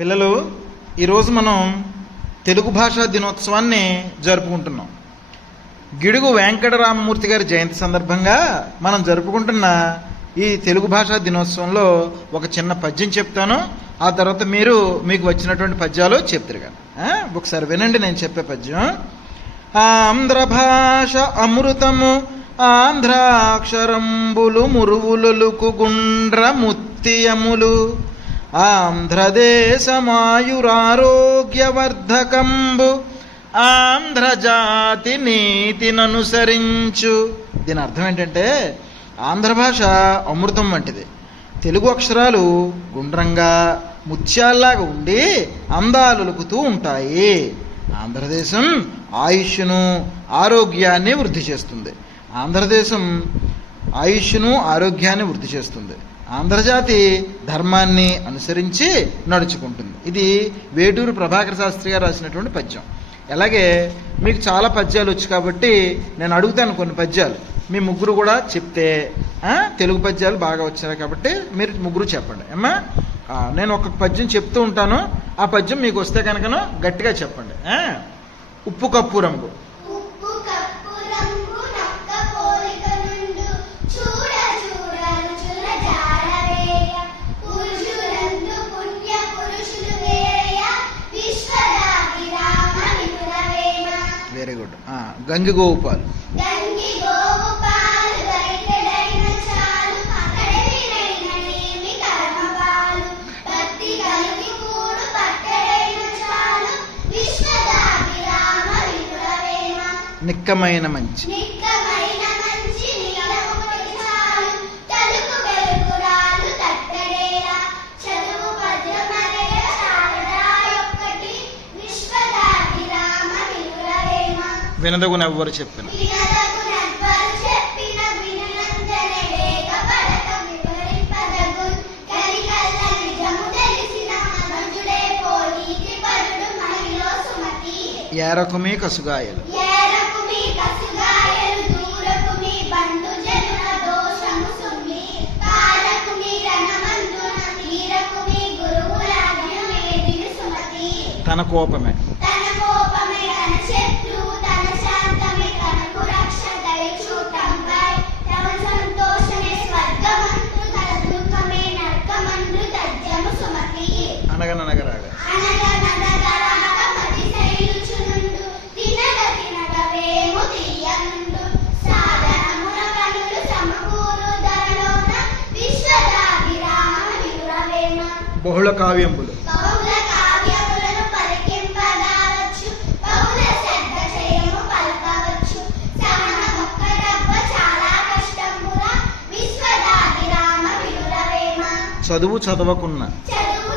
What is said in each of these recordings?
పిల్లలు ఈరోజు మనం తెలుగు భాషా దినోత్సవాన్ని జరుపుకుంటున్నాం. గిడుగు వెంకటరామమూర్తి గారి జయంతి సందర్భంగా మనం జరుపుకుంటున్న ఈ తెలుగు భాషా దినోత్సవంలో ఒక చిన్న పద్యం చెప్తాను. ఆ తర్వాత మీరు మీకు వచ్చినటువంటి పద్యాలు చెప్తారు కదా. ఒకసారి వినండి నేను చెప్పే పద్యం. ఆంధ్ర భాష అమృతము ఆంధ్రాక్షరంబులు మురువులుకు గుండ్రముత్తియములు. ఆంధ్రదేశమాయురారోగ్యవర్ధకంబు ఆంధ్రజాతి నీతిననుసరించు. దీని అర్థం ఏంటంటే ఆంధ్ర భాష అమృతం వంటిది. తెలుగు అక్షరాలు గుండ్రంగా ముత్యాల్లాగా ఉండి అందాలులుకుతూ ఉంటాయి. ఆంధ్రదేశం ఆయుష్ను ఆరోగ్యాన్ని వృద్ధి చేస్తుంది. ఆంధ్రదేశం ఆయుష్ను ఆరోగ్యాన్ని వృద్ధి చేస్తుంది. ఆంధ్రజాతి ధర్మాన్ని అనుసరించి నడుచుకుంటుంది. ఇది వేటూరు ప్రభాకర శాస్త్రి గారు రాసినటువంటి పద్యం. అలాగే మీకు చాలా పద్యాలు వచ్చు కాబట్టి నేను అడుగుతాను కొన్ని పద్యాలు. మీ ముగ్గురు కూడా చెప్తే తెలుగు పద్యాలు బాగా వచ్చాయి కాబట్టి మీరు ముగ్గురు చెప్పండి. ఏమా నేను ఒక పద్యం చెప్తూ ఉంటాను. ఆ పద్యం మీకు వస్తే కనుకను గట్టిగా చెప్పండి. ఉప్పు కప్పు రంగు. విశ్వదాభిరామ వినురవేమ నిక్కమైన మంచి. వినదగునెవ్వరు చెప్పిన. ఏరకుమీ కసుగాయలు. తన కోపమే. విశ్వదాభిరామ వినురవేమ. చదువు చదవకున్న. చదువు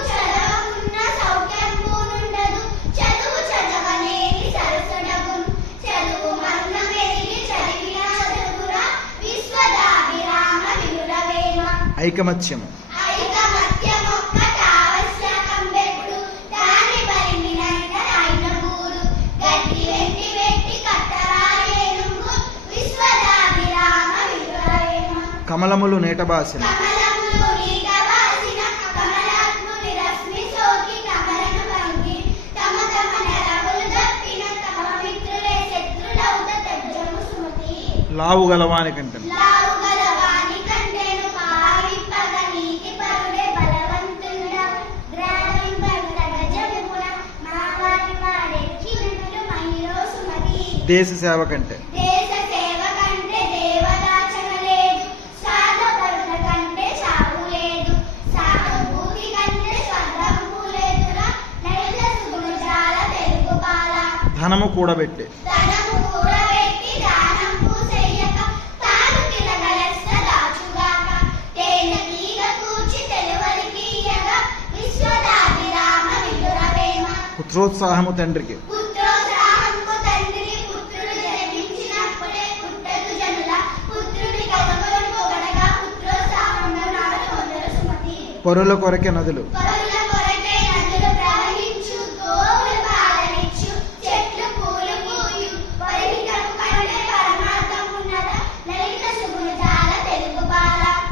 వాడెక్కి వినులు మహిళ సుమతి. దేశ సేవ కంటే. పుత్రోత్సాహంలో నాడు కొందరు సుమతి. పరుల కొరకే నదులు.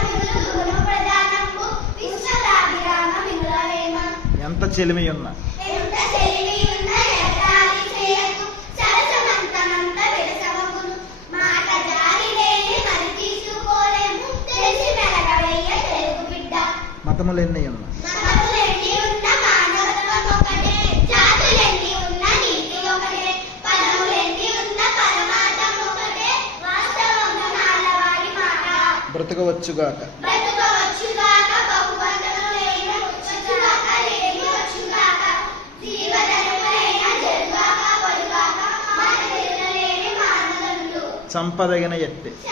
మిగులు గుణ ప్రధానంబు విశ్వదాభిరామ మిగులవేమ. ఎంత చెలిమి ఉన్న నాలవారి మాట బ్రతకవచ్చుగాక. బ్రతుకవచ్చుగాక ఎత్తే.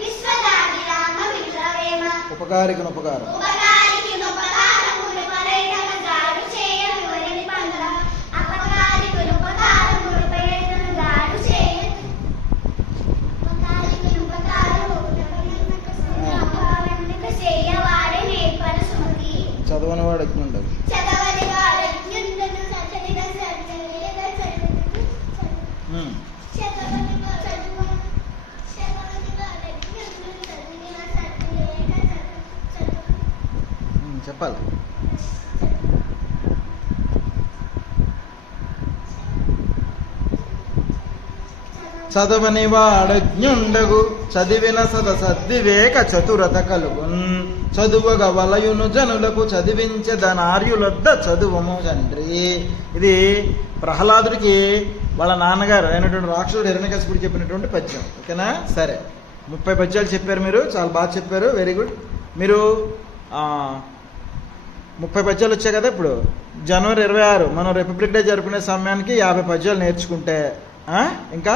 విశ్వదాభిరామ విగ్రహేమ ఉపకారికను ఉపకారం. చెప్పాలి. చదవని వాడజ్ఞుండగు చదివిన సద సద్వివేక చతురత కలుగున్. చదువగ వలయును జనులకు చదివించదనార్యులొద్ద చదువము తండ్రి. ఇది ప్రహ్లాదుడికి వాళ్ళ నాన్నగారు అయినటువంటి రాక్షసుడు హిరణ్యకశపుడు చెప్పినటువంటి పద్యం. ఓకేనా? సరే. ముప్పై పద్యాలు చెప్పారు మీరు. చాలా బాగా చెప్పారు. వెరీ గుడ్ మీరు ముప్పై పద్యాలు వచ్చాయి కదా ఇప్పుడు. జనవరి ఇరవై ఆరు మనం రిపబ్లిక్ డే జరుపుకునే సమయానికి యాభై పద్యాలు నేర్చుకుంటే ఇంకా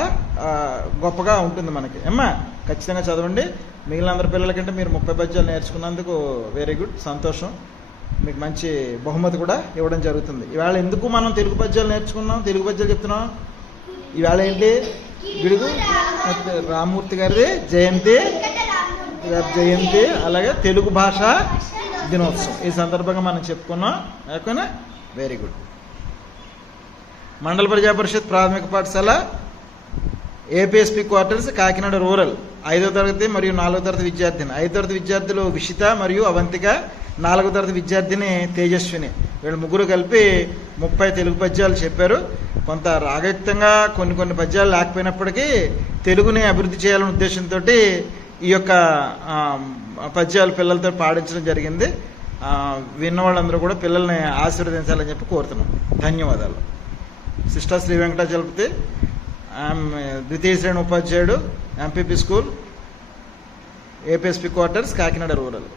గొప్పగా ఉంటుంది మనకి. అమ్మా ఖచ్చితంగా చదవండి. మిగిలిన అందరి పిల్లలకంటే మీరు ముప్పై పద్యాలు నేర్చుకున్నందుకు వెరీ గుడ్ సంతోషం. మీకు మంచి బహుమతి కూడా ఇవ్వడం జరుగుతుంది. ఇవాళ ఎందుకు మనం తెలుగు పద్యాలు నేర్చుకున్నాం? తెలుగు పద్యాలు చెప్తున్నాం? ఇవాళ ఏంటి? గిడుగు రామూర్తి గారిది జయంతి జయంతి అలాగే తెలుగు భాష దినోత్సవం. ఈ సందర్భంగా మనం చెప్పుకున్నాం ఓకేనా వెరీ గుడ్ మండల ప్రజా పరిషత్ ప్రాథమిక పాఠశాల ఏపీఎస్పి క్వార్టర్స్ కాకినాడ రూరల్ ఐదో తరగతి మరియు నాలుగో తరగతి విద్యార్థిని. ఐదో తరగతి విద్యార్థులు విషిత మరియు అవంతిక. నాలుగో తరగతి విద్యార్థిని తేజస్విని. వీళ్ళు ముగ్గురు కలిపి ముప్పై తెలుగు పద్యాలు చెప్పారు. కొంత రాగయుక్తంగా కొన్ని కొన్ని పద్యాలు లేకపోయినప్పటికీ తెలుగుని అభివృద్ధి చేయాలనే ఉద్దేశంతో ఈ యొక్క పద్యాలు పిల్లలతో పాడించడం జరిగింది. విన్న వాళ్ళందరూ కూడా పిల్లల్ని ఆశీర్వదించాలని చెప్పి కోరుతున్నాం. ధన్యవాదాలు. సిస్టర్ శ్రీ వెంకటాచలపతి ఆమె ద్వితీయ శ్రేణి ఉపాధ్యాయుడు MPP school APSP quarters Kakinada rural.